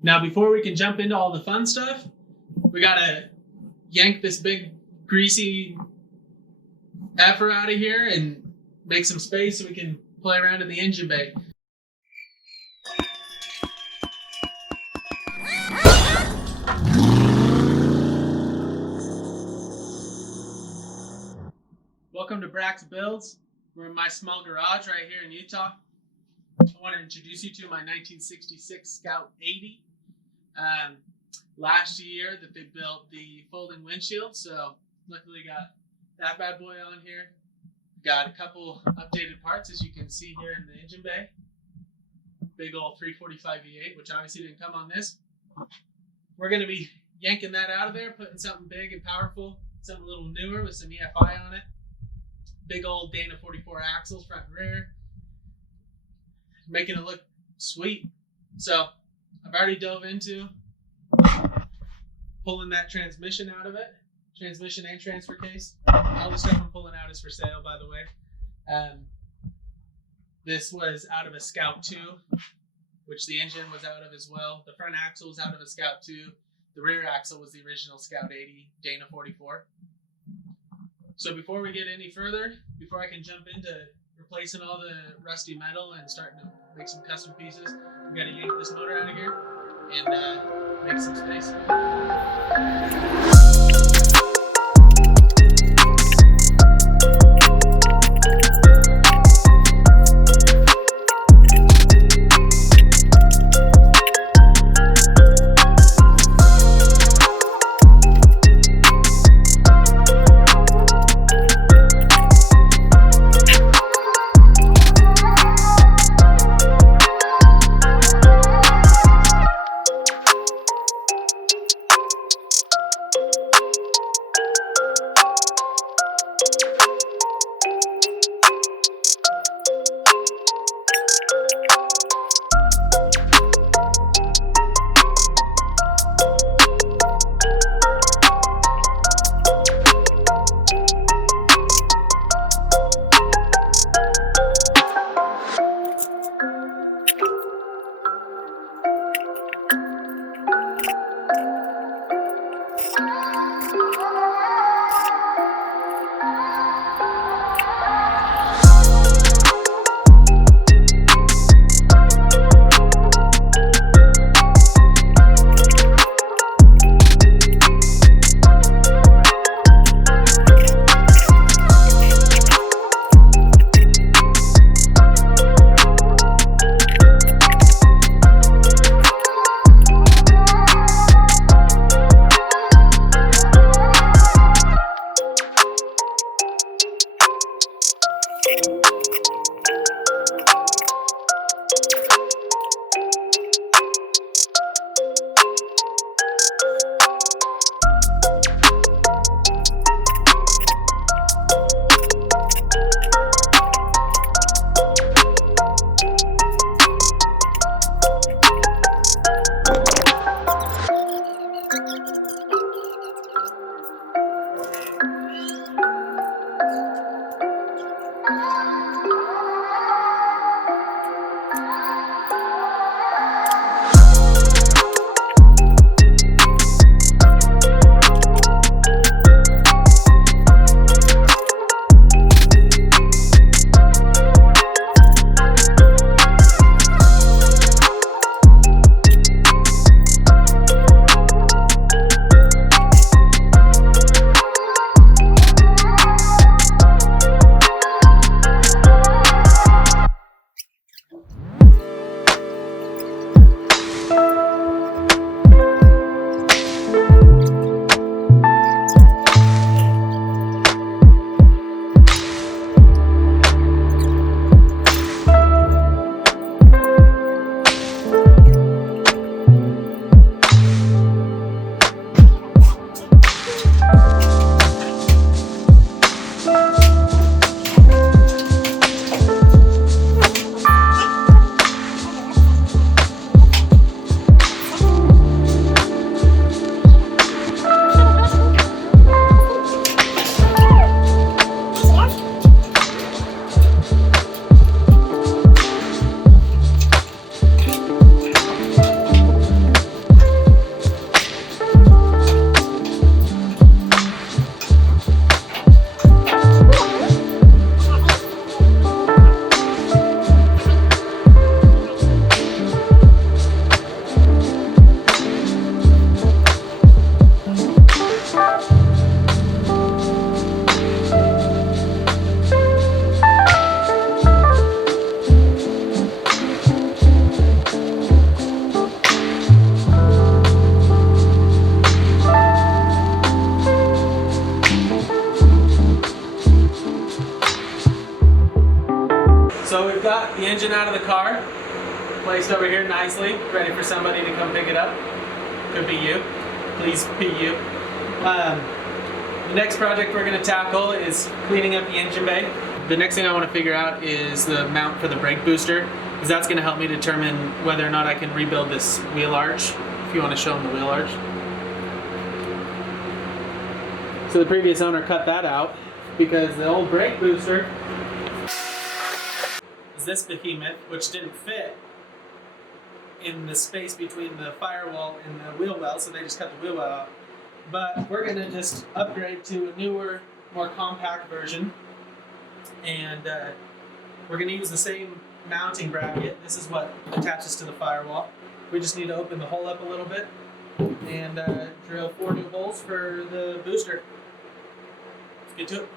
Now, before we can jump into all the fun stuff, we gotta yank this big greasy effer out of here and make some space so we can play around in the engine bay. Welcome to Brax Builds. We're in my small garage right here in Utah. I want to introduce you to my 1966 Scout 80. Last year that they built the folding windshield, so luckily got that bad boy on here. Got a couple updated parts, as you can see here in the engine bay. Big old 345 V8, which obviously didn't come on this. We're going to be yanking that out of there, putting something big and powerful, something a little newer with some EFI on it. Big old Dana 44 axles, front and rear, making it look sweet. So I've already dove into pulling that transmission out of it, transmission and transfer case. All the stuff I'm pulling out is for sale, by the way. This was out of a Scout 2, which the engine was out of as well. The front axle was out of a Scout 2. The rear axle was the original Scout 80 Dana 44. So before we get any further, before I can jump into replacing all the rusty metal and starting to make some custom pieces, we gotta yank this motor out of here and make some space. placed over here nicely, ready for somebody to come pick it up. Could be you. Please be you. The next project we're going to tackle is cleaning up the engine bay. The next thing I want to figure out is the mount for the brake booster, because that's going to help me determine whether or not I can rebuild this wheel arch, if you want to show them the wheel arch. So the previous owner cut that out because the old brake booster is this behemoth, which didn't fit in the space between the firewall and the wheel well, so they just cut the wheel well out. But we're going to just upgrade to a newer, more compact version, and we're going to use the same mounting bracket. This is what attaches to the firewall. We just need to open the hole up a little bit and drill 4 new holes for the booster. Let's get to it.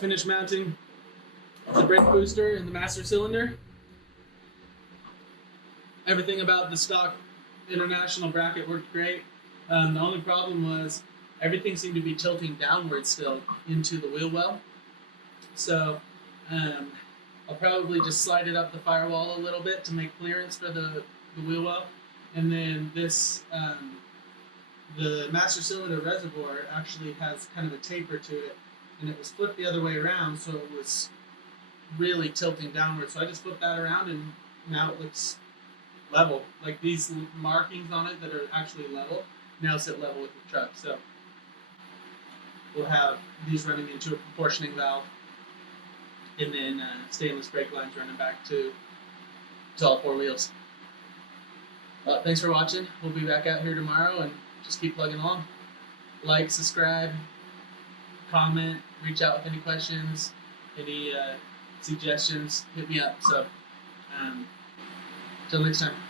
finished mounting the brake booster in the master cylinder. Everything about the stock international bracket worked great. The only problem was everything seemed to be tilting downward still into the wheel well. So I'll probably just slide it up the firewall a little bit to make clearance for the wheel well. And then this, the master cylinder reservoir actually has kind of a taper to it, and it was flipped the other way around, so it was really tilting downward. So I just flipped that around, and now it looks level. Like these markings on it that are actually level now sit level with the truck. So we'll have these running into a proportioning valve, and then stainless brake lines running back to all four wheels. Thanks for watching. We'll be back out here tomorrow, and just keep plugging along. Like, subscribe, comment, reach out with any questions, any suggestions, hit me up. So until next time.